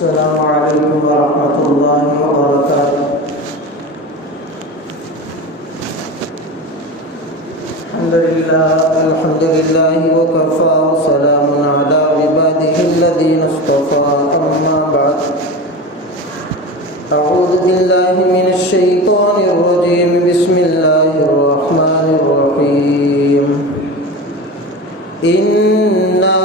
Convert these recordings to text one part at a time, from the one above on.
السلام علیکم ورحمۃ اللہ وبرکاتہ۔ الحمد للہ وکفى وسلام علی عباده الذین اصطفى، اما بعد، اعوذ باللہ من الشیطان الرجیم، بسم اللہ الرحمن الرحیم۔ انا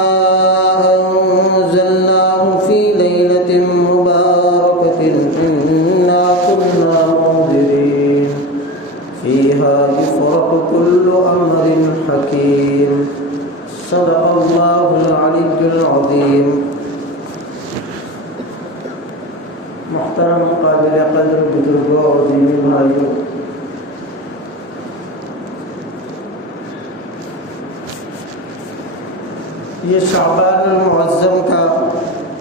انزلناه في ليلة مباركة انا كنا منذرين فيها يفرق كل امر حكيم، صدق الله العلي العظيم۔ محترم قابل قدر بزرگوں اور دینی بھائیوں، یہ شعبان المعظم کا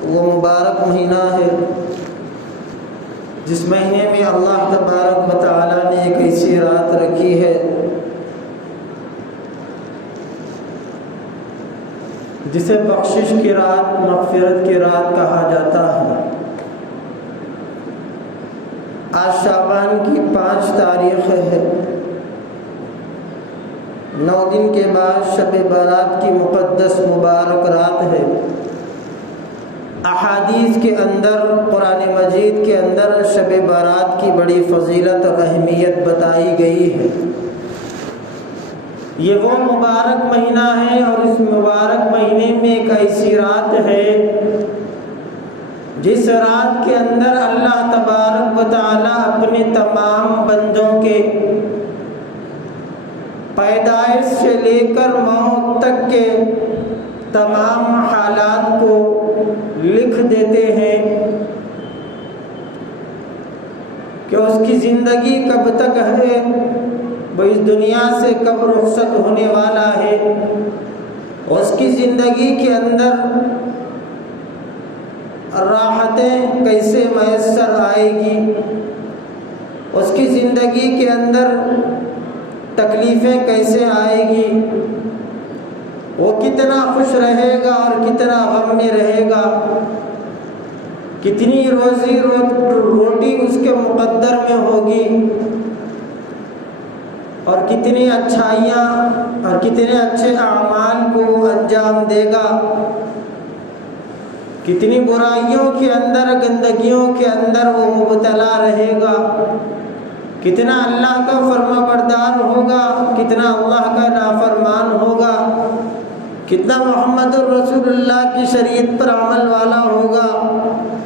وہ مبارک مہینہ ہے جس مہینے میں اللہ تبارک و تعالی نے ایک ایسی رات رکھی ہے جسے بخشش کی رات، مغفرت کی رات کہا جاتا ہے۔ آج شعبان کی 5 تاریخ ہے، 9 دن کے بعد شب برات کی مقدس مبارک رات ہے۔ احادیث کے اندر، قرآن مجید کے اندر شب برات کی بڑی فضیلت اور اہمیت بتائی گئی ہے۔ یہ وہ مبارک مہینہ ہے اور اس مبارک مہینے میں ایک ایسی رات ہے جس رات کے اندر اللہ تبارک و تعالی اپنے تمام بندوں کے پیدائش سے لے کر موت تک کے تمام حالات کو لکھ دیتے ہیں کہ اس کی زندگی کب تک ہے، وہ اس دنیا سے کب رخصت ہونے والا ہے، اس کی زندگی کے اندر راحتیں کیسے میسر آئے گی، اس کی زندگی کے اندر تکلیفیں کیسے آئے گی، وہ کتنا خوش رہے گا اور کتنا غم میں رہے گا، کتنی روٹی اس کے مقدر میں ہوگی، اور کتنی اچھائیاں اور کتنے اچھے اعمال کو وہ انجام دے گا، کتنی برائیوں کے اندر، گندگیوں کے اندر وہ مبتلا رہے گا، کتنا اللہ کا فرما بردار ہوگا، کتنا اللہ کا نافرمان ہوگا، کتنا محمد الرسول اللہ کی شریعت پر عمل والا ہوگا،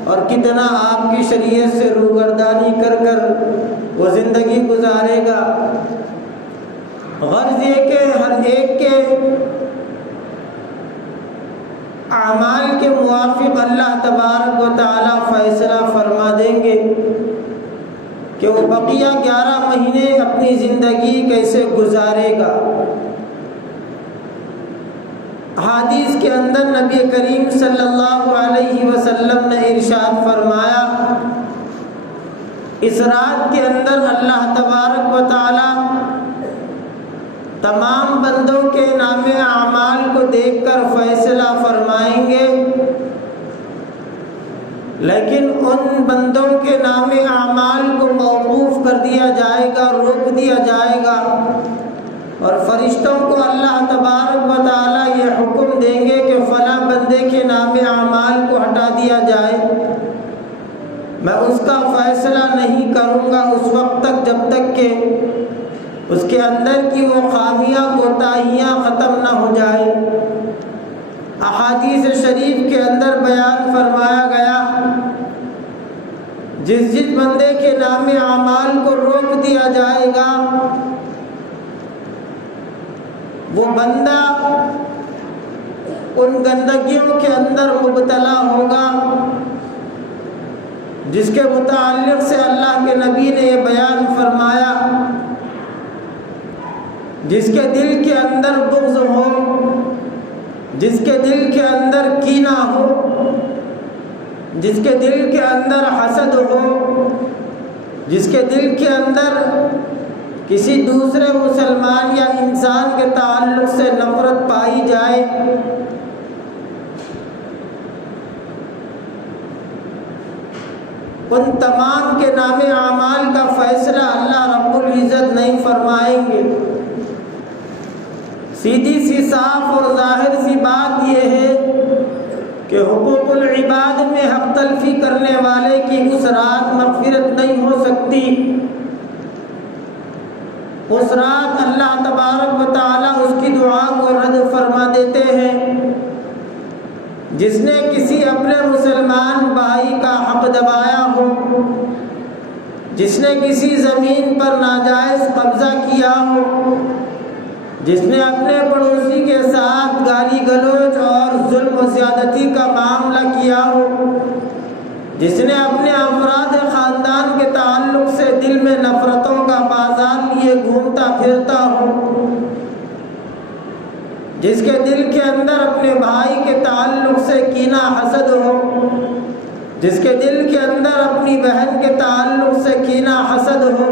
اور کتنا آپ کی شریعت سے روگردانی کر کر وہ زندگی گزارے گا۔ غرض یہ کہ ہر ایک کے اعمال کے موافق اللہ تبارک و تعالی فیصلہ فرما دیں گے کہ وہ بقیہ 11 مہینے اپنی زندگی کیسے گزارے گا۔ حدیث کے اندر نبی کریم صلی اللہ علیہ وسلم نے ارشاد فرمایا، اس رات کے اندر اللہ تبارک و تعالی تمام بندوں کے نام اعمال کو دیکھ کر فیصلہ فرمائیں گے، لیکن ان بندوں کے نام اعمال کو موقوف کر دیا جائے گا، روک دیا جائے گا، اور فرشتوں کو اللہ تبارک و تعالی یہ حکم دیں گے کہ فلاں بندے کے نام اعمال کو ہٹا دیا جائے، میں اس کا فیصلہ نہیں کروں گا اس وقت تک جب تک کہ اس کے اندر کی وہ خامیاں، کوتاہیاں ختم نہ ہو جائے۔ احادیث شریف کے اندر بیان فرمایا گیا، جس بندے کے نام اعمال کو روک دیا جائے گا، وہ بندہ ان گندگیوں کے اندر مبتلا ہوگا جس کے متعلق سے اللہ کے نبی نے یہ بیان فرمایا، جس کے دل کے اندر بغض ہو، جس کے دل کے اندر کینہ ہو، جس کے دل کے اندر حسد ہو، جس کے دل کے اندر کسی دوسرے مسلمان یا انسان کے تعلق سے نفرت پائی جائے، ان تمام کے نام اعمال کا فیصلہ اللہ رب العزت نہیں فرمائیں گے۔ سیدھی سی صاف اور ظاہر سی بات یہ ہے کہ حقوق العباد میں حق تلفی کرنے والے کی اس رات مغفرت نہیں ہو سکتی۔ اس رات اللہ تبارک و تعالیٰ اس کی دعا کو رد فرما دیتے ہیں۔ جس نے کسی اپنے مسلمان بھائی کا حق دبایا ہو، جس نے کسی زمین پر ناجائز قبضہ کیا ہو، جس نے اپنے پڑوسی کے ساتھ گالی گلوچ اور ظلم و زیادتی کا معاملہ کیا ہو، جس نے اپنے افراد خاندان کے تعلق سے دل میں نفرتوں کا بازار لیے گھومتا پھرتا ہو، جس کے دل کے اندر اپنے بھائی کے تعلق سے کینہ حسد ہو، جس کے دل کے اندر اپنی بہن کے تعلق سے کینہ حسد ہو،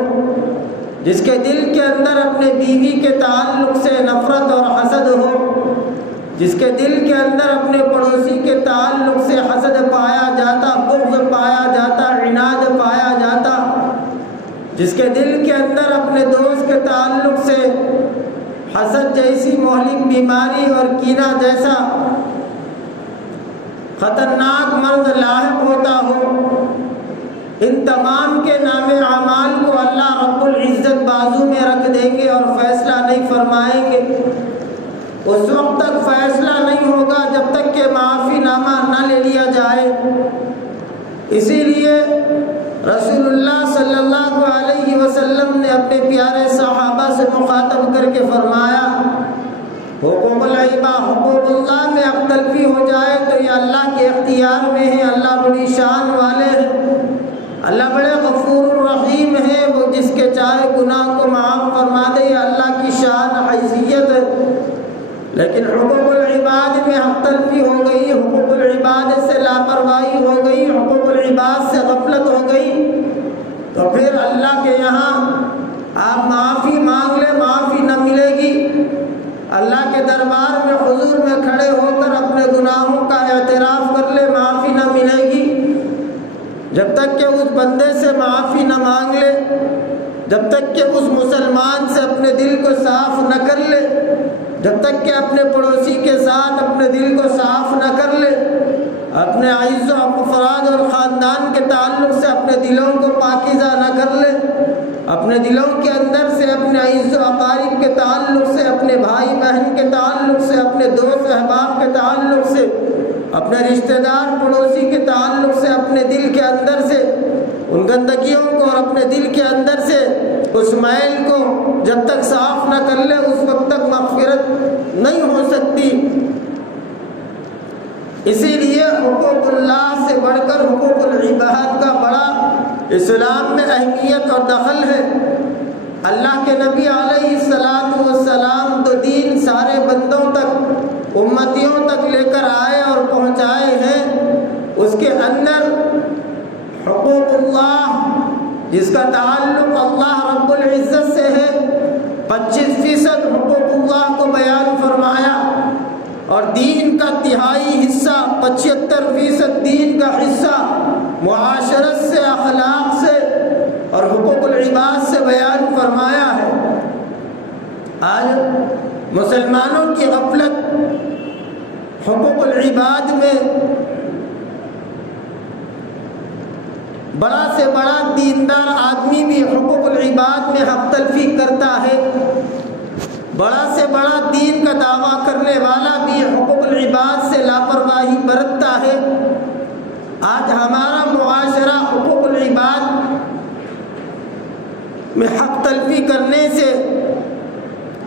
جس کے دل کے اندر اپنے بیوی کے تعلق سے نفرت اور حسد ہو، جس کے دل کے اندر اپنے پڑوسی کے تعلق سے حسد پایا جاتا، بغض پایا جاتا، عناد پایا جاتا، جس کے دل کے اندر اپنے دوست کے تعلق سے حسد جیسی مہلک بیماری اور کینہ جیسا خطرناک مرض لاحق ہوتا ہو، ان تمام کے نام اعمال کو اللہ رب العزت بازو میں رکھ دیں گے اور فیصلہ نہیں فرمائیں گے۔ اس وقت تک فیصلہ نہیں ہوگا جب تک کہ معافی نامہ نہ لے لیا جائے۔ اسی لیے رسول اللہ صلی اللہ علیہ وسلم نے اپنے پیارے صحابہ سے مخاطب کر کے فرمایا، حقوق العباد، حقوق اللہ میں حق تلفی ہو جائے تو یہ اللہ کے اختیار میں ہے۔ اللہ بڑی شان والے ہیں، اللہ بڑے غفور الرحیم ہے، وہ جس کے چاہے گناہ کو معاف فرما دے، یہ اللہ کی شان حیثیت ہے۔ لیکن حقوق العباد میں حق تلفی ہو گئی، حقوق العباد سے لاپرواہی ہو گئی، حقوق العباد سے غفلت ہو گئی، تو پھر اللہ کے یہاں آپ معافی مانگ لیں، معافی نہ ملے گی۔ اللہ کے دربار میں حضور میں کھڑے ہو کر اپنے گناہوں کا اعتراف کر لے، معافی نہ ملے گی۔ جب تک کہ اس بندے سے معافی نہ مانگ لے، جب تک کہ اس مسلمان سے اپنے دل کو صاف نہ کر لے، جب تک کہ اپنے پڑوسی کے ساتھ اپنے دل کو صاف نہ کر لے، اپنے عزیز و افراد اور خاندان کے تعلق سے اپنے دلوں کو پاکیزہ نہ کر لے، اپنے دلوں کے اندر سے اپنے عزیز و اقارب کے تعلق سے، اپنے بھائی بہن کے تعلق سے، اپنے دوست احباب کے تعلق سے، اپنے رشتہ دار پڑوسی کے تعلق سے، اپنے دل کے اندر سے ان گندگیوں کو اور اپنے دل کے اندر سے اس میل کو جب تک صاف نہ کر لے اس وقت تک مغفرت نہیں ہو سکتی۔ اسی لیے حقوق اللہ سے بڑھ کر حقوق العباد کا بڑا اسلام میں اہمیت اور دخل ہے۔ اللہ کے نبی علیہ الصلاۃ والسلام تو دین سارے بندوں تک، امتیوں تک لے کر آئے اور پہنچائے ہیں۔ اس کے اندر حقوق اللہ جس کا تعلق اللہ رب العزت سے ہے، 25% حقوق اللہ کو بیان فرمایا، اور دین کا تہائی حصہ، 75% دین کا حصہ معاشرت سے، اخلاق سے اور حقوق العباد سے بیان فرمایا ہے۔ آج مسلمانوں کی غفلت حقوق العباد میں، بڑا سے بڑا دیندار آدمی بھی حقوق العباد میں حق تلفی کرتا ہے، بڑا سے بڑا دین کا دعویٰ کرنے والا بھی حقوق العباد سے لاپرواہی برتتا ہے۔ آج ہمارا معاشرہ حقوق العباد میں حق تلفی کرنے سے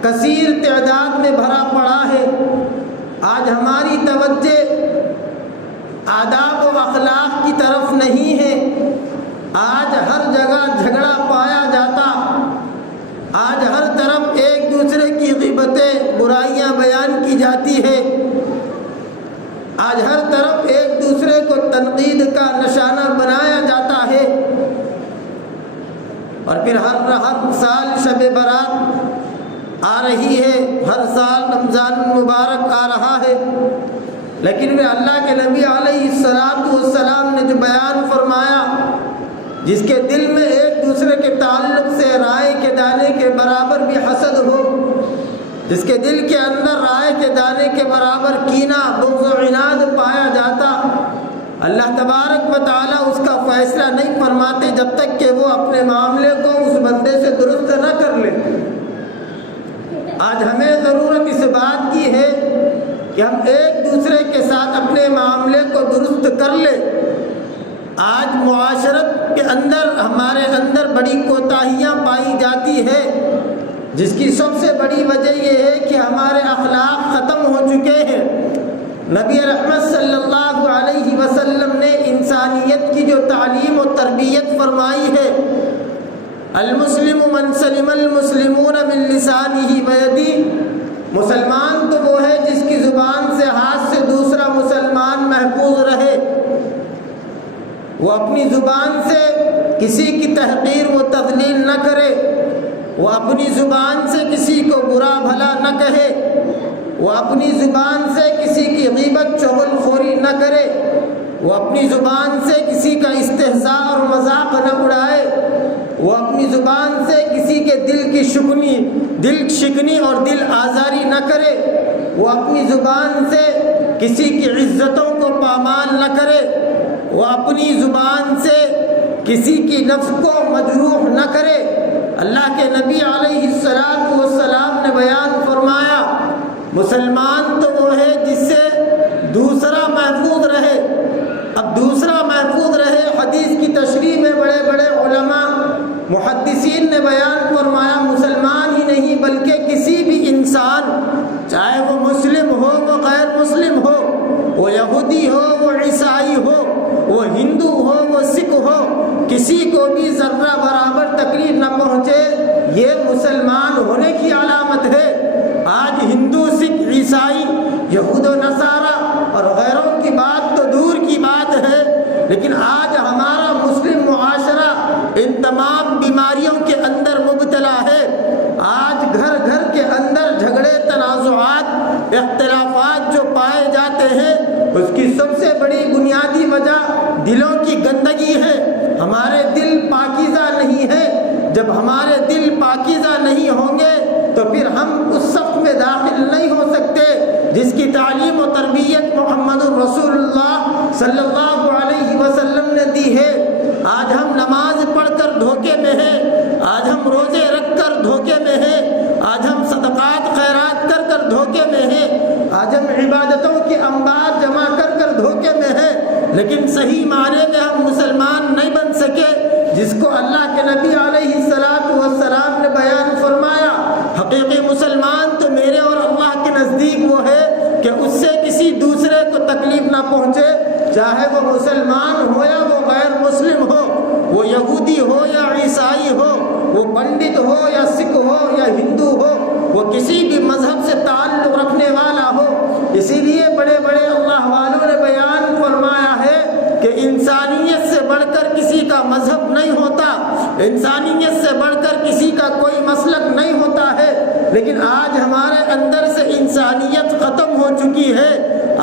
کثیر تعداد میں بھرا پڑا ہے۔ آج ہماری توجہ آداب و اخلاق کی طرف نہیں ہے۔ آج ہر جگہ جھگڑا پایا جاتا، آج ہر طرف ایک دوسرے کی غیبتیں، برائیاں بیان کی جاتی ہے، آج ہر طرف ایک دوسرے کو تنقید کا نشانہ بنایا جاتا ہے، اور پھر ہر سال شب برات آ رہی ہے، ہر سال رمضان المبارک آ رہا ہے، لیکن وہ اللہ کے نبی علیہ الصلاۃ والسلام نے جو بیان فرمایا جس کے دل میں ایک دوسرے کے تعلق سے رائے کے دانے کے برابر بھی حسد ہو، جس کے دل کے اندر رائے کے دانے کے برابر کینہ، بغض و عناد پایا جاتا، اللہ تبارک و تعالیٰ اس کا فیصلہ نہیں فرماتے جب تک کہ وہ اپنے معاملے کو اس بندے سے درست نہ کر لے۔ آج ہمیں ضرورت اس بات کی ہے کہ ہم ایک دوسرے کے ساتھ اپنے معاملے کو درست کر لیں۔ آج معاشرت کے اندر ہمارے اندر بڑی کوتاہیاں پائی جاتی ہے، جس کی سب سے بڑی وجہ یہ ہے کہ ہمارے اخلاق ختم ہو چکے ہیں۔ نبی رحمت صلی اللہ علیہ وسلم نے انسانیت کی جو تعلیم و تربیت فرمائی ہے، المسلم من سلم المسلمون من لسانہ ویدہ، مسلمان تو وہ ہے جس کی زبان سے ہاتھ سے دوسرا مسلمان محفوظ رہے، وہ اپنی زبان سے کسی کی تحقیر و تذلیل نہ کرے، وہ اپنی زبان سے کسی کو برا بھلا نہ کہے، وہ اپنی زبان سے کسی کی غیبت چغل خوری نہ کرے، وہ اپنی زبان سے کسی کا استہزاء اور مذاق نہ اڑائے، وہ اپنی زبان سے کسی کے دل شکنی اور دل آزاری نہ کرے، وہ اپنی زبان سے کسی کی عزتوں کو پامال نہ کرے، وہ اپنی زبان سے کسی کی نفس کو مجروح نہ کرے۔ اللہ کے نبی علیہ السلام نے بیان فرمایا، مسلمان تو وہ ہے جس سے دوسرا محفوظ رہے۔ اب دوسرا محفوظ رہے، حدیث کی تشریح میں بڑے بڑے علماء محدثین نے بیان فرمایا، مسلمان ہی نہیں بلکہ کسی بھی انسان، چاہے وہ مسلم ہو، وہ غیر مسلم ہو، وہ یہودی ہو، وہ عیسائی ہو، وہ ہندو ہو، وہ سکھ ہو، کسی کو بھی ذرہ برابر تکلیف نہ پہنچے، یہ مسلمان ہونے کی علامت ہے۔ آج ہندو، سکھ، عیسائی، یہود و نصارہ اور غیروں کی بات تو دور کی بات ہے، لیکن آج ہمارا مسلم معاشرہ ان تمام بیماریوں کے اندر مبتلا ہے۔ آج گھر گھر کے اندر جھگڑے، تنازعات، اختلافات جو پائے جاتے ہیں، اس کی سب سے بڑی بنیادی وجہ دلوں کی گندگی ہے۔ ہمارے دل پاکیزہ نہیں ہے۔ جب ہمارے دل پاکیزہ نہیں ہوں گے تو پھر ہم اس صف میں داخل نہیں ہو سکتے جس کی تعلیم و تربیت محمد رسول اللہ صلی اللہ علیہ وسلم نے دی ہے۔ آج ہم نماز پڑھ کر دھوکے میں ہیں، آج ہم روزے رکھ کر دھوکے میں ہیں، آج ہم صدقات خیرات کر کر دھوکے میں ہیں، آج ہم عبادتوں کے انبار جمع کر کر دھوکے میں ہیں، لیکن صحیح معنی میں ہم مسلمان نہیں بن سکے، جس کو اللہ کے نبی علیہ السلام نے بیان فرمایا، حقیقی مسلمان تو میرے اور اللہ کے نزدیک وہ ہے کہ اس سے کسی دوسرے کو تکلیف نہ پہنچے، چاہے وہ مسلمان ہو یا وہ غیر مسلم ہو، وہ یہودی ہو یا عیسائی ہو، وہ پنڈت ہو یا سکھ ہو یا ہندو ہو، وہ کسی بھی مذہب سے تعلق رکھنے والا ہو۔ اسی لیے بڑے بڑے اللہ والوں نے بیان فرمایا ہے کہ انسانیت سے بڑھ کر کسی کا مذہب نہیں ہوتا، انسانیت سے بڑھ کر کسی کا کوئی مسلک نہیں ہوتا ہے، لیکن آج ہمارے اندر سے انسانیت ختم ہو چکی ہے،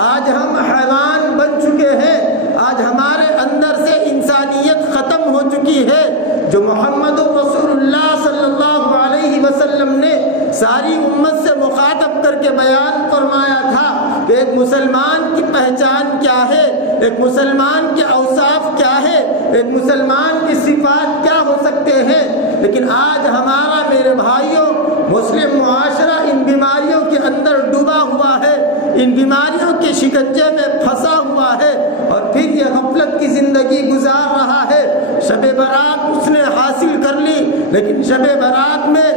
آج ہم حیوان بن چکے ہیں، آج ہمارے اندر سے انسانیت ختم ہو چکی ہے۔ جو محمد رسول اللہ صلی اللہ علیہ وسلم نے ساری امت سے مخاطب کر کے بیان فرمایا تھا کہ ایک مسلمان کی پہچان کیا ہے، ایک مسلمان کے اوصاف کیا ہے، ایک مسلمان کی صفات کیا ہو سکتے ہیں، لیکن آج ہمارا میرے بھائیوں مسلم معاشرہ ان بیماریوں کے اندر ڈوبا ہوا ہے، ان بیماریوں کے شکنجے میں پھنسا ہوا ہے، اور پھر یہ غفلت کی زندگی گزار رہا ہے۔ شب برات اس نے حاصل کر لی، لیکن شب برات میں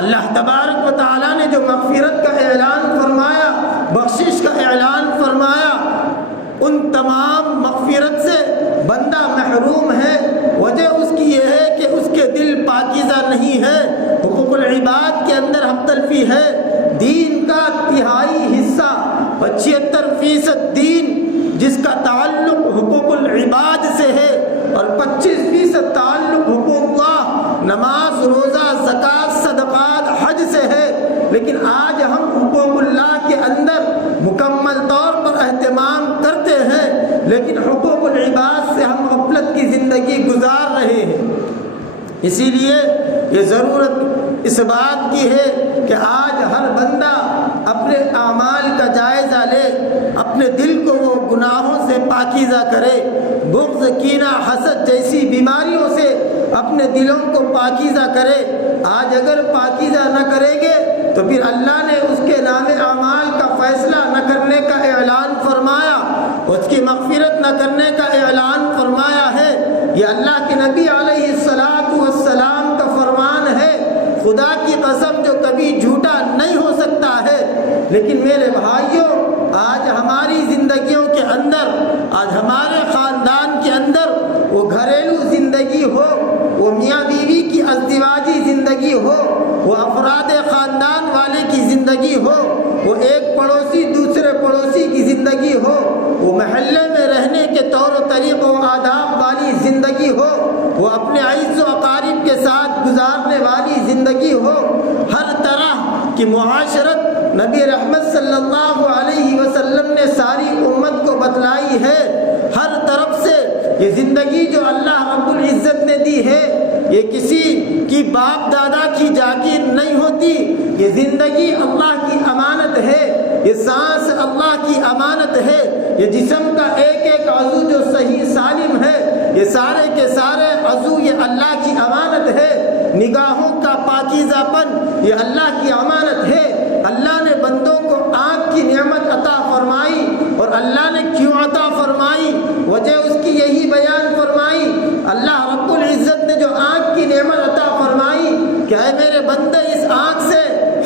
اللہ تبارک و تعالیٰ نے جو مغفرت کا اعلان فرمایا، بخشش کا اعلان فرمایا، ان تمام مغفرت سے بندہ محروم ہے۔ وجہ اس کی یہ ہے کہ اس کے دل پاکیزہ نہیں ہے، حقوق العباد کے اندر ہم تلفی ہے۔ دین کا تہائی حصہ 75% دین جس کا تعلق حقوق العباد سے ہے، اور 25% تعلق حقوق اللہ، نماز، روزہ، زکوٰۃ، صدقات، حج سے ہے، لیکن آج ہم حقوق اللہ کے اندر مکمل طور پر اہتمام کرتے ہیں، لیکن حقوق العباد سے ہم غفلت کی زندگی گزار اسی لیے یہ ضرورت اس بات کی ہے کہ آج ہر بندہ اپنے اعمال کا جائزہ لے، اپنے دل کو وہ گناہوں سے پاکیزہ کرے، بغض، کینہ، حسد جیسی بیماریوں سے اپنے دلوں کو پاکیزہ کرے۔ آج اگر پاکیزہ نہ کریں گے تو پھر اللہ نے اس کے نام اعمال کا فیصلہ نہ کرنے کا اعلان فرمایا، اس کی مغفرت نہ کرنے کا اعلان فرمایا ہے۔ یہ اللہ کے نبی علیہ السلام کا فرمان ہے، خدا کی قسم جو کبھی جھوٹا نہیں ہو سکتا ہے۔ لیکن میرے بھائیوں، آج ہماری زندگیوں کے اندر، آج ہمارے خاندان کے اندر، وہ گھریلو زندگی ہو، وہ میاں بیوی کی ازدواجی زندگی ہو، وہ افراد خاندان والے کی زندگی ہو، وہ ایک پڑوسی دوسرے پڑوسی کی زندگی ہو، وہ محلے میں رہنے کے طور و طریقوں آداب والی زندگی ہو، وہ اپنے عزیز و اقارب کے ساتھ گزارنے والی زندگی ہو، ہر طرح کی معاشرت نبی رحمت صلی اللہ علیہ وسلم نے ساری امت کو بتلائی ہے۔ ہر طرف سے یہ زندگی جو اللہ رب العزت نے دی ہے، یہ کسی کی باپ دادا کی جاگیر نہیں ہوتی، یہ زندگی اللہ کی امانت ہے، یہ سانس اللہ کی امانت ہے، یہ جسم کا ایک ایک عضو جو صحیح سالم ہے، یہ سارے کے سارے عضو یہ اللہ کی امانت ہے۔ نگاہوں کا پاکیزہ پن یہ اللہ کی امانت ہے۔ اللہ نے بندوں کو آنکھ کی نعمت عطا فرمائی، اور اللہ نے کیوں عطا فرمائی؟ وجہ اس کی یہی بیان فرمائی۔ اللہ رب العزت نے جو آنکھ کی نعمت عطا فرمائی کہ اے میرے بندے، اس آنکھ سے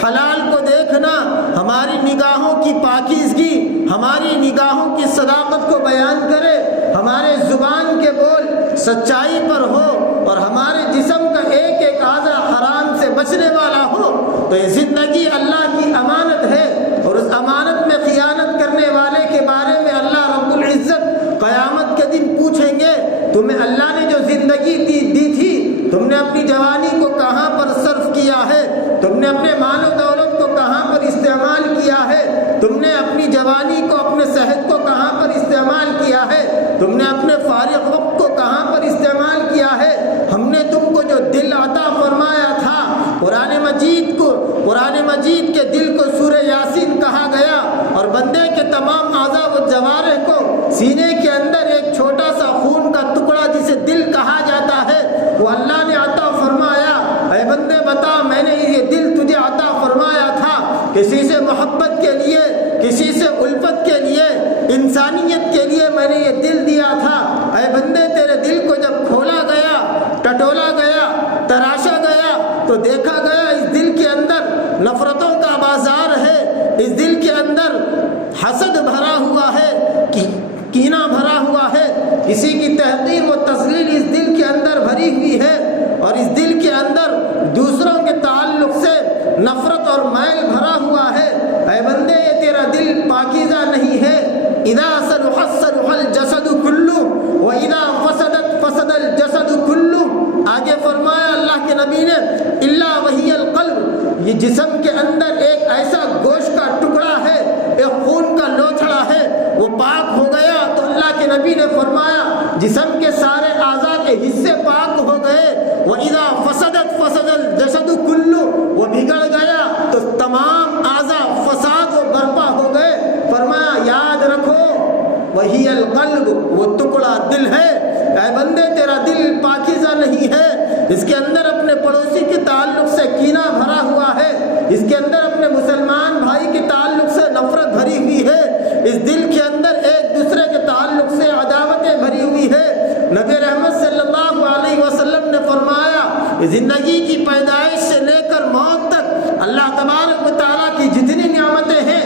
حلال کو دیکھنا، ہماری نگاہوں کی پاکیزگی، ہماری نگاہوں کی صداقت کو بیان کرے، ہمارے زبان کے بول سچائی پر ہو، اور ہمارے جسم کا ایک ایک اعضا حرام سے بچنے والا ہو، تو یہ زندگی اللہ کی امانت ہے۔ اور اس امانت میں خیانت کرنے والے کے بارے میں اللہ رب العزت قیامت کے دن پوچھیں گے، تمہیں اللہ نے جو زندگی دی تھی، تم نے اپنی جوانی کو کہاں پر صرف کیا ہے؟ تم نے اپنے مال و دولت کو کہاں پر استعمال کیا ہے؟ تم نے اپنی جوانی کو، اپنے صحت کو کہاں پر استعمال کیا ہے؟ تم نے اپنے فارغ وقت کو کہاں پر استعمال کیا ہے؟ ہم نے تم کو جو دل عطا فرمایا تھا، قرآن مجید کے دل کو سورہ یاسین کہا گیا، اور بندے کے تمام اعضاء و جوارح کو، سینے کے اندر ایک چھوٹا سا خون کا ٹکڑا جسے دل کہا جاتا ہے، وہ اللہ نے عطا فرمایا۔ اے بندے بتا، میں نے یہ دل تجھے عطا فرمایا تھا کسی سے محبت کے لیے، کسی سے الفت کے لیے، انسانیت کے لیے میں نے یہ دل دیا تھا۔ اے بندے، تیرے دل کو جب کھولا گیا، ٹٹولا گیا، تراشا گیا، تو دیکھا گیا اس دل کے اندر نفرتوں کا بازار ہے، اس دل کے اندر حسد بھرا ہوا ہے، کینہ بھرا ہوا ہے، کسی کی تحقیر و تذلیل اس دل کے اندر بھری ہوئی ہے، اور اس دل کے اندر دوسروں کے تعلق سے نفرت اور میل بھرا ہوا ہے۔ اے بندے، یہ تیرا دل پاکیزہ نہیں ہے۔ اذا صلح صلح الجسد كله واذا فسدت فسد الجسد كله۔ آگے فرمایا اللہ کے نبی نے، الا وهي القلب، یہ جسم کے اندر ایک ایسا گوشت کا ٹکڑا ہے، ایک خون کا لوچڑا ہے، وہ پاک ہو گیا تو اللہ کے نبی نے فرمایا جسم کے سارے اعضاء کے حصے پاک ہو گئے۔ واذا فسدت فسد الجسد كله، وہ بگڑ گیا تو تمام اعضاء فساد و برپا ہو گئے۔ فرمایا یاد رکھو، وہی القلب، وہ ٹکڑا دل ہے۔ اے بندے، تیرا دل پاکیزہ نہیں ہے، اس کے اندر اپنے پڑوسی کے تعلق سے کینہ بھرا ہوا ہے، اس کے اندر اپنے مسلمان بھائی کے تعلق سے نفرت بھری ہوئی ہے، اس دل کے اندر ایک دوسرے کے تعلق سے عداوتیں بھری ہوئی ہے۔ نبی رحمت صلی اللہ علیہ وسلم نے فرمایا، زندگی کی پیدائش سے لے کر موت تک اللہ تبارک و تعالیٰ کی جتنی نعمتیں ہیں،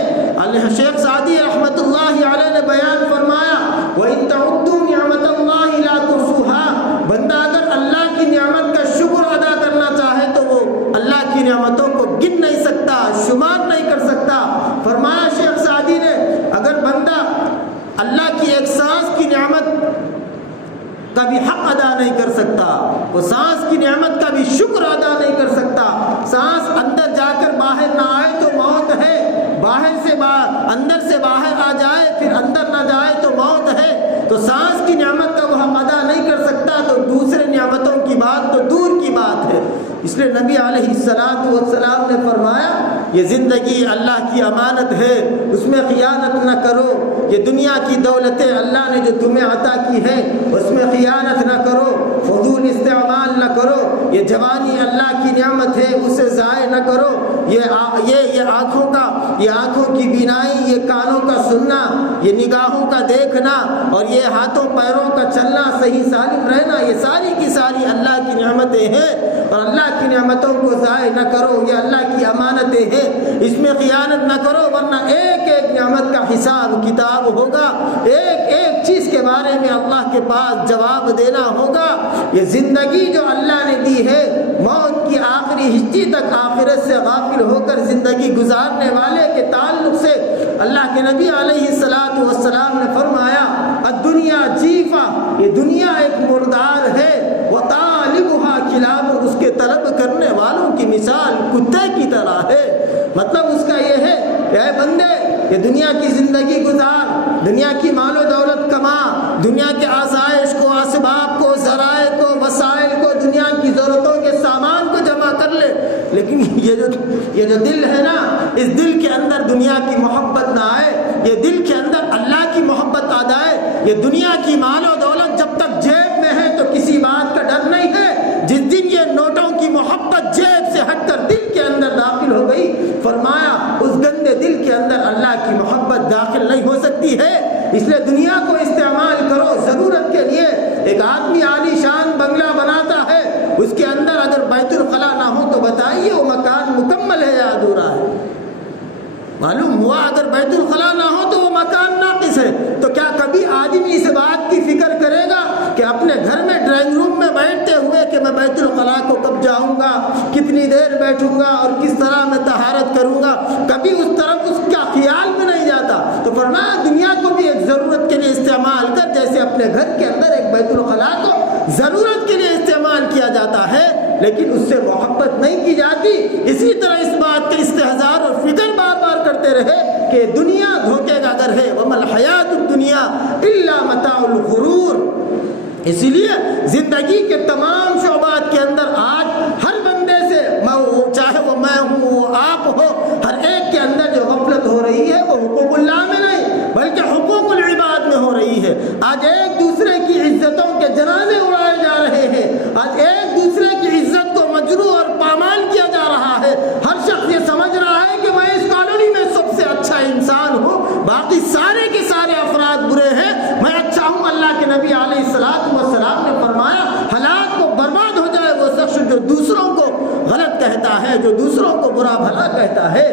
شیخ سعدی رحمت اللہ علیہ نے بیان فرمایا، وَإِن تَعُدُّوا نِعْمَةَ اللَّهِ لَا تُحْصُوهَا۔ بندہ اگر اللہ کی نعمت کا شکر ادا کرنا چاہے تو وہ اللہ کی نعمتوں کو گن نہیں سکتا، شمار نہیں کر سکتا۔ فرمایا شیخ سعدی نے، اگر بندہ اللہ کی ایک سانس کی نعمت کا بھی حق ادا نہیں کر سکتا، وہ سانس کی نعمت کا بھی شکر ادا نہیں کر سکتا، سانس اندر جا کر باہر نہ آئے تو موت ہے، اندر سے باہر آ جائے پھر اندر نہ جائے تو موت ہے، تو سانس کی نعمت کا وہ حق ادا نہیں کر سکتا، تو دوسرے نعمتوں کی بات تو دور کی بات نبی علیہ الصلوۃ والسلام نے فرمایا یہ زندگی اللہ کی امانت ہے، اس میں خیانت نہ کرو، یہ دنیا کی دولتیں اللہ نے جو تمہیں عطا کی ہے اس میں خیانت نہ کرو، فضول استعمال نہ کرو، یہ جوانی اللہ کی نعمت ہے اسے ضائع نہ کرو، یہ آنکھوں کی بینائی، یہ کانوں کا سننا، یہ نگاہوں کا دیکھنا اور یہ ہاتھوں پیروں کا چلنا، صحیح سالم رہنا، یہ ساری کی ساری اللہ کی نعمتیں ہیں اور اللہ کی نعمتوں کو ضائع نہ کرو، یہ اللہ کی امانتیں ہیں، اس میں خیانت نہ کرو ورنہ ایک ایک نعمت کا حساب کتاب ہوگا، ایک ایک چیز کے بارے میں اللہ کے پاس جواب دینا ہوگا۔ یہ زندگی جو اللہ نے دی ہے، موت کی آخری ہسٹی تک آخرت سے غافل ہو کر زندگی گزارنے والے کے تعلق سے اللہ کے نبی علیہ الصلوۃ والسلام نے فرمایا الدنیا جیفہ، یہ دنیا ایک مردار ہے، وطالبها کلاب، اس کے طلب کرنے والوں کی مثال کتے کی طرح ہے۔ مطلب اس کا یہ ہے کہ اے بندے یہ دنیا کی زندگی گزار، دنیا کی مال و دولت کما، دنیا کے آسائش کو، اسباب کو، ذرائع کو، وسائل کو، دنیا کی ضرورتوں کے سامان کو جمع کر لے، لیکن یہ جو دل ہے نا، اس دل کے اندر دنیا کی محبت نہ آئے، یہ دل کے اندر اللہ کی محبت آ جائے۔ یہ دنیا کی مال و دولت جب تک جیب میں ہے تو کسی بات کا ڈر نہیں ہے، جس دن یہ نوٹوں کی محبت جیب سے ہٹ کر دل کے اندر داخل ہو گئی، فرمایا اس گندے دل کے اندر اللہ کی محبت داخل نہیں ہو سکتی ہے۔ اس لیے دنیا کو استعمال کرو ضرورت کے لیے۔ ایک آدمی عالی شان بنگلہ بناتا ہے، اس کے اندر اگر بیت الخلا نہ ہو تو بتائیے وہ مکان مکمل ہے یا ادھورا ہے؟ معلوم ہوا اگر بیت الخلا نہ ہو تو وہ مکان ناقص ہے۔ تو کیا کبھی آدمی اس بات کی فکر کرے گا کہ اپنے گھر میں ڈرائنگ روم میں بیٹھتے ہوئے کہ میں بیت الخلا کو کب جاؤں گا، کتنی دیر بیٹھوں گا اور کس طرح میں طہارت کروں گا؟ کبھی اس طرف اس کا خیال میں نہیں جاتا۔ تو فرمایا دنیا کو بھی ایک ضرورت کے لیے استعمال کر، جیسے اپنے گھر کے اندر ایک بیت الخلا کو ضرورت کے لیے استعمال کیا جاتا ہے لیکن اس سے محبت نہیں کی جاتی۔ اسی طرح اس بات کا استحضار اور فکر بار بار کرتے رہے کہ دنیا دھوکے کا گھر ہے، وَمَا الْحَيَاةُ الدُّنْيَا إِلَّا مَتَاعُ الْغُرُورِ۔ اسی لیے زندگی کے تمام شعبات کے اندر آج ہر بندے سے، چاہے وہ میں ہوں، وہ آپ ہو، ہر ایک کے اندر جو غفلت ہو رہی ہے وہ حقوق اللہ میں نہیں بلکہ حقوق العباد میں ہو رہی ہے۔ آج ایک دوسرے کی عزتوں کے جنازے اڑائے جا رہے ہیں، آج ایک دوسرے کی عزت کو مجروح اور پامال کیا جا رہا ہے۔ ہر شخص یہ سمجھ رہا ہے کہ میں اس کالونی میں سب سے اچھا انسان ہوں، باقی سارے کے سارے افراد برے ہیں، میں اچھا ہوں۔ اللہ کے نبی علیہ الصلوۃ والسلام نے فرمایا حالات کو برباد ہو جائے وہ شخص جو دوسروں کو غلط کہتا ہے، جو دوسروں کو برا بھلا کہتا ہے۔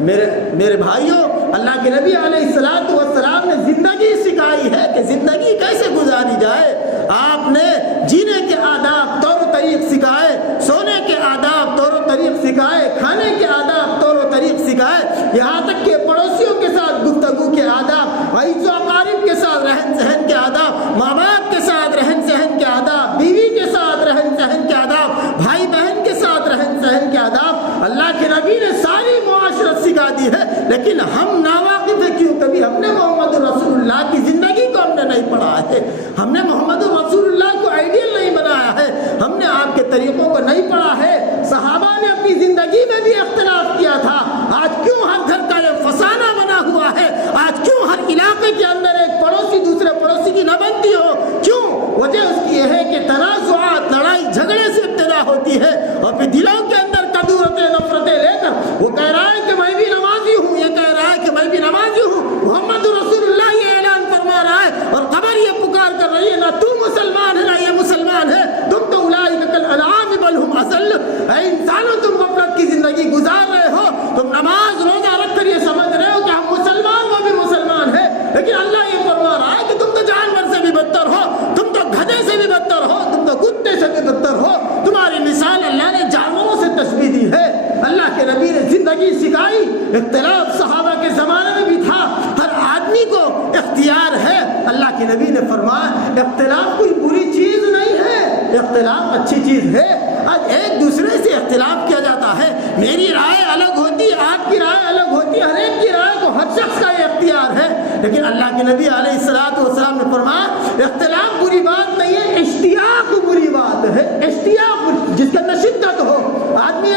میرے بھائیوں، اللہ کے نبی علیہ الصلوۃ والسلام نے زندگی سکھائی ہے کہ زندگی کیسے گزاری جائے۔ آپ نے جینے کے آداب طور و طریق سکھائے، سونے کے آداب طور و طریق سکھائے، کھانے کے آداب طور و طریق سکھائے، یہاں تک کہ پڑوسیوں کے ساتھ گفتگو کے آداب، عزیز و اقارب کے ساتھ رہن سہن کے آداب، ماں باپ کے ساتھ رہن سہن کے آداب، بیوی کے ساتھ رہن سہن کے آداب، بھائی بہن کے ساتھ رہن سہن کے آداب اللہ کے نبی نے ساری معاشرت سکھا دی ہے۔ لیکن ہم ناواقف ہیں، کیوں؟ کبھی ہم نے محمد رسول اللہ کی زندگی کو ہم نے نہیں پڑھا ہے، ہم نے محمد رسول اللہ کو آئیڈیل نہیں بنایا ہے، ہم نے آپ کے طریقوں کو نہیں پڑھا ہے۔ صحابہ نے اپنی زندگی میں بھی اختلاف کیا تھا، آج کیوں ہر گھر کا یہ فسانہ بنا ہوا ہے؟ آج کیوں ہر علاقے کے اندر ایک پڑوسی دوسرے پڑوسی کی نہ بنتی ہو؟ کیوں؟ وجہ اس کی یہ ہے کہ تنازعات، لڑائی جھگڑے سے ابتدا ہوتی ہے اور پھر دلوں کے اندر کدورتیں، نفرتیں لے کر وہ کہہ رہا ہے کہ میں بھی نمازی ہوں، یہ کہہ رہا ہے کہ میں بھی نمازی ہوں، محمد رسول اللہ یہ اعلان فرما رہا ہے اور خبر یہ پکار کر رہی ہے نہ تو مسلمان ہے نہ یہ مسلمان ہے، تم تو اولئک کالانعام بل ہم اضل۔ اے انسانوں، تم غفلت کی زندگی گزار رہے ہو، تم نماز روزہ رکھ کر یہ سمجھ رہے ہو کہ ہم مسلمان، وہ بھی مسلمان ہے، لیکن اللہ یہ فرما رہا ہے کہ تم تو جانور سے بھی بدتر ہو، تم تو گدھے سے بھی بدتر ہو، تم تو کتے سے بھی بدتر ہو۔ تمہاری مثال اللہ نے جانوروں سے تشبیہ دی ہے۔ اللہ کے نبی نے زندگی سکھائی، اختلاف صحابہ کے زمانے میں بھی تھا، ہر آدمی کو اختیار ہے۔ اللہ کے نبی نے فرمایا اختلاف کوئی بری چیز نہیں ہے، اختلاف اچھی چیز ہے۔ آج ایک دوسرے سے اختلاف کیا جاتا ہے، میری رائے الگ ہوتی ہے، آپ کی رائے الگ ہوتی ہے، ہر ایک کی رائے کو ہر شخص کا یہ اختیار ہے، لیکن اللہ کے نبی علیہ الصلوۃ والسلام نے فرمایا اختلاف بری بات نہیں ہے، اشتیاق بری بات ہے۔ اشتیاق جس کا نہ شدت ہو، آدمی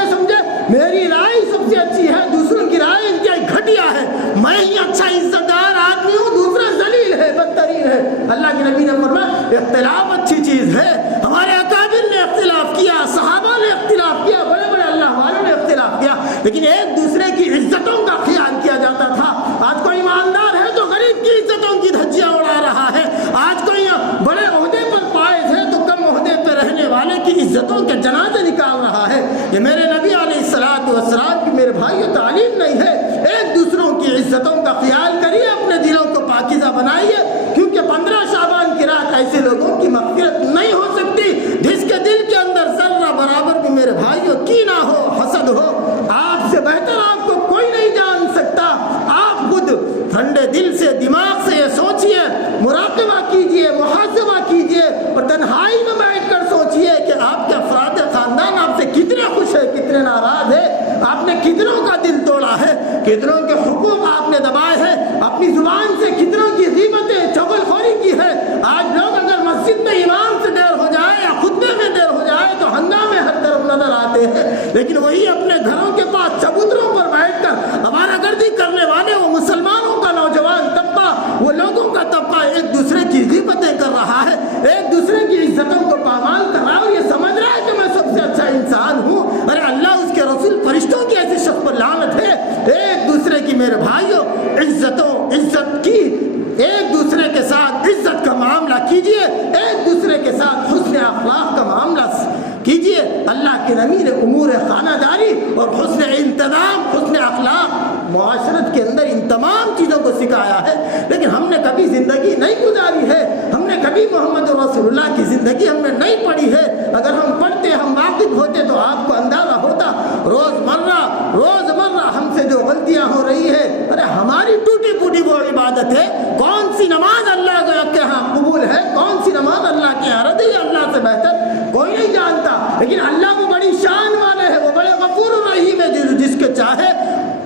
میری رائے سب سے اچھی ہے، دوسروں کی رائے انتہائی گھٹیا ہے، میں ہی اچھا عزت دار آدمی ہوں، دوسرا ذلیل ہے، بدترین ہے۔ اللہ کے نبی نے فرمایا اختلاف اچھی چیز ہے۔ ہمارے اکابر نے اختلاف کیا، صحابہ نے اختلاف کیا، بڑے بڑے اللہ والوں نے اختلاف کیا، لیکن ایک دوسرے کی عزتوں کا خیال کیا جاتا تھا۔ آج کوئی ایماندار ہے تو غریب کی عزتوں کی دھجیاں اڑا رہا ہے، آج کوئی بڑے عہدے پر فائز ہے تو کم عہدے پہ رہنے والے کی عزتوں کے جنازے نکال رہا ہے۔ یہ میرے نبی علیہ السلام کی میرے بھائیوں تعلیم نہیں ہے۔ ایک دوسروں کی عزتوں کا خیال کریے، اپنے دلوں کو پاکیزہ بنائیے، کیونکہ 15 شعبان کی رات ایسے لوگوں کی مغفرت نہیں ہو سکتی جس کے دل کے اندر ذرہ برابر بھی میرے بھائیوں کینہ ہو، حسد ہو۔ آپ سے بہتر آپ کو کوئی نہیں جان سکتا۔ آپ خود ٹھنڈے دل سے، دماغ سے یہ سوچئے، مراقبہ کیجئے، محاسبہ کیجئے اور تنہائی میں بیٹھ کر سوچئے کہ آپ کے افراد خاندان آپ سے کتنے خوش ہے، کتنے ناراض ہے، آپ نے کتنوں کا دل توڑا ہے، کتنوں کے حقوق آپ نے دبائے ہیں، اپنی زبان سے کتنوں کی غیبتیں، چغل خوری کی ہے۔ آج لوگ اگر مسجد میں امام سے دیر ہو جائے یا خطبے میں دیر ہو جائے تو ہنگامے ہر طرف نظر آتے ہیں، لیکن وہی اپنے گھروں کے پاس چبوتروں پر بیٹھ کر ہمارا گردی کرنے والے وہ مسلمانوں کا نوجوان طبقہ، وہ لوگوں کا طبقہ ایک دوسرے کی غیبتیں کر رہا ہے، ایک دوسرے کی عزتوں کو پامال کر رہا ہے اور یہ سمجھ رہا ہے کہ میں سب سے اچھا انسان ہوں۔ ارے اللہ، اس کے رسول، فرشتوں کی ایسی شخص پر لعنت ہے۔ ایک دوسرے کی میرے بھائیوں عزت کی، ایک دوسرے کے ساتھ عزت کا معاملہ کیجئے، ایک دوسرے کے ساتھ حسن اخلاق کا معاملہ کیجئے۔ اللہ کے نبی نے امور خانہ داری اور حسن انتظام، حسن اخلاق، معاشرت کے اندر ان تمام چیزوں کو سکھایا ہے، لیکن ہم نے کبھی زندگی نہیں گزاری ہے، ہم نے کبھی محمد رسول اللہ کی زندگی ہم نے نہیں پڑھی ہے۔ اگر ہم پڑھتے، ہم واقف ہوتے تو آپ کو اندازہ ہوتا روزمرہ ہم سے جو غلطیاں ہو رہی ہے۔ ارے ہماری ٹوٹی پھوٹی وہ عبادت ہے، کون سی نماز اللہ کے ہاں قبول ہے، کون سی نماز اللہ کے یہاں رد ہے، اللہ سے بہتر کوئی نہیں جانتا، لیکن اللہ وہ بڑی شان والے ہے، وہ بڑے غفور الرحیم ہے، جس کے چاہے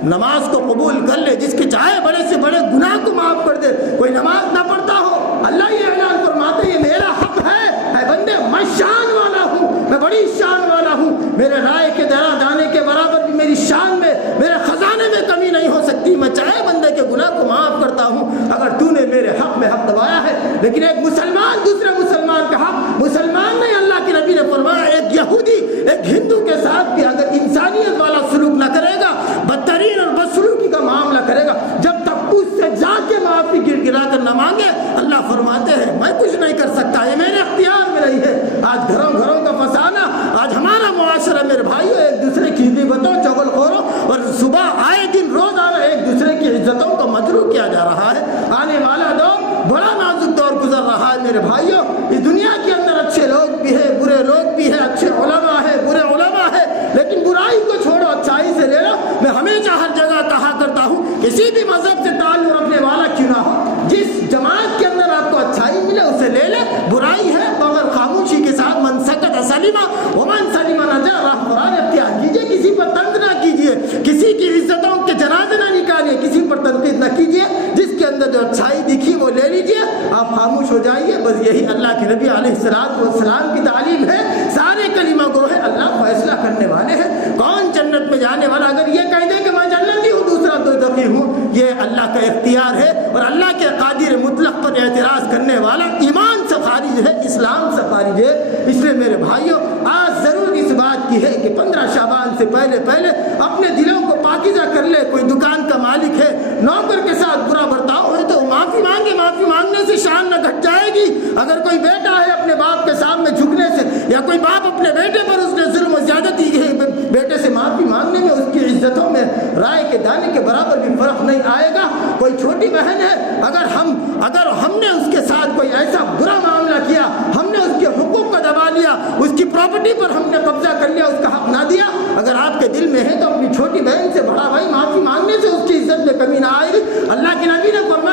نماز کو قبول کر لے، جس کے چاہے بڑے سے بڑے گناہ کو معاف کر دے۔ کوئی نماز نہ پڑھتا ہو، اللہ یہ اعلان فرماتے یہ میرا حق ہے، اے بندے میں شان والا ہوں، میں بڑی شان والا ہوں، میرے رائے کے درا دانے کے برابر بھی میری شان میں، میرے خزانے میں کمی نہیں ہو سکتی، میں چاہے بندے کے گناہ کو معاف کرتا ہوں اگر تو نے میرے حق میں حق دبایا ہے۔ لیکن ایک مسلمان دوسرے مسلمان کا حق، مسلمان نہیں، اللہ کے نبی نے فرمایا ایک یہودی ایک ہندو کے ساتھ بھی اگر انسانیت والا سلوک نہ کرے گا، بدترین اور بدسلوکی کا معاملہ کرے گا، جب تک اس سے جا کے معافی گرا کر نہ مانگے، اللہ فرماتے ہیں میں کچھ نہیں کر سکتا، یہ میرے اختیار میں نہیں ہے۔ آج گھروں کا فسانہ، آج ہمارا معاشرہ میرے بھائیوں ایک دوسرے کی غیبتوں، چغل خوروں اور صبح آئے دن روزانہ ایک دوسرے کی عزتوں کو مجروح کیا جا رہا ہے۔ آنے والا دور بڑا نازک دور گزر رہا ہے میرے بھائیوں۔ اس دنیا کے اندر اچھے لوگ بھی ہیں، برے لوگ بھی ہیں، اچھے علماء ہیں، برے علماء ہیں، لیکن برائی کو چھوڑو، اچھائی سے لے لو۔ میں ہمیشہ ہر جگہ کہا کرتا ہوں، کسی بھی مذہب سے تعلق رکھنے والا کیوں نہ ہو، جس جماعت کے اندر آپ کو اچھائی ملے اسے لے لے، برائی ہے مگر خاموشی کے ساتھ من سکت سلیمہ ومن سلم نجا، راہ قرآن اختیار کیجئے، کسی پر طنز نہ کیجئے، کسی کی عزتوں کے جنازے نہ نکالیے، کسی پر تنقید نہ کیجئے، جس کے اندر جو اچھائی دکھی وہ لے لیجئے، آپ خاموش ہو جائیے۔ بس یہی اللہ کے نبی علیہ السلام کی تعلیم ہے۔ سارے کلمہ گو ہے، اللہ فیصلہ کرنے والے ہیں کون جنت میں جانے والا۔ اگر یہ کہہ دے کہ میں جنتی ہوں، دوسرا دوزخی ہوں، یہ اللہ کا اختیار ہے، اور اللہ کے قادر مطلق پر اعتراض کرنے والا ایمان سے خارج ہے، اسلام سے خارج ہے۔ اس لیے میرے بھائیوں، آج ضرور اس بات کی ہے کہ 15 شعبان سے پہلے اپنے دلوں کو پاکیزہ کر لے۔ کوئی دکان کا مالک ہے، نوکر کے ساتھ برا برتاؤ ہے تو معافی مانگے، معافی مانگنے سے شان نہ گھٹ جائے گی۔ اگر کوئی بیٹا ہے اپنے باپ کے سامنے جھکنے سے، یا کوئی باپ اپنے بیٹے پر اس نے ظلم و زیادتی کی ہے، بیٹے سے معافی مانگنے میں اس کی عزتوں میں رائے کے دانے کے برابر بھی فرق نہیں آئے گا۔ کوئی چھوٹی بہن ہے، اگر ہم نے اس کے ساتھ کوئی ایسا برا معاملہ کیا، ہم نے اس کے حقوق کو دبا لیا، اس کی پراپرٹی پر ہم نے قبضہ کر لیا، اس کا حق نہ دیا، اگر آپ کے دل میں ہے تو اپنی چھوٹی بہن سے، بڑا بھائی، معافی مانگنے سے اس کی عزت میں کمی نہ آئے گی۔ اللہ کے نبی نے فرمایا